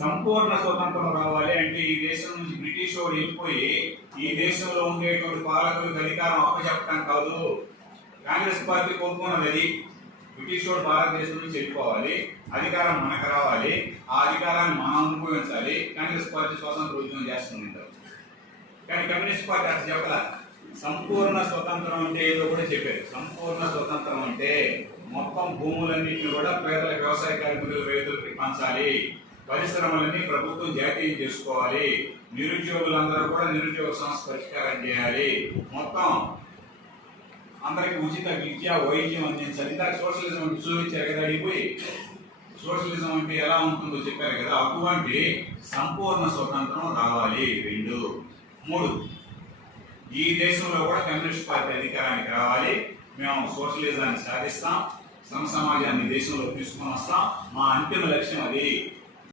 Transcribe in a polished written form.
సంపూర్ణ స్వతంత్రం రావాలి అంటే ఈ దేశం నుంచి బ్రిటిష్ వాడు వెళ్ళిపోయి ఈ దేశంలో ఉండేటువంటి పాలకులకు అధికారం అప్పచెప్పడం కాదు. కాంగ్రెస్ పార్టీ కోరుకున్నది అది. బ్రిటిష్ వాడు భారతదేశం నుంచి వెళ్ళిపోవాలి, అధికారం మనకు రావాలి, ఆ అధికారాన్ని మనం అనుభవించాలి. కాంగ్రెస్ పార్టీ స్వాతంత్ర ఉద్యమం చేస్తుంది. కానీ కమ్యూనిస్ట్ పార్టీ అట్లా చెప్పాల. సంపూర్ణ స్వతంత్రం అంటే ఏదో కూడా చెప్పారు. సంపూర్ణ స్వతంత్రం అంటే మొత్తం భూములన్నింటినీ కూడా పేదల వ్యవసాయ కార్మికులు రైతులకి పంచాలి, పరిశ్రమలన్నీ ప్రభుత్వం జాతీయం చేసుకోవాలి, నిరుద్యోగులందరూ కూడా నిరుద్యోగ సమస్య పరిష్కారం చేయాలి, మొత్తం అందరికి ఉచిత విద్య వైద్యం అందించాలి. ఇందాక సోషలిజం అంటే చూపించారు కదా, అయిపోయి సోషలిజం అంటే ఎలా ఉంటుందో చెప్పారు కదా. అటువంటి సంపూర్ణ స్వతంత్రం రావాలి. 2, 3 ఈ దేశంలో కూడా కమ్యూనిస్ట్ పార్టీ అధికారానికి రావాలి. మేము సోషలిజాన్ని సాధిస్తాం, సమాజాన్ని దేశంలో తీసుకుని వస్తాం. మా అంతిమ లక్ష్యం అది.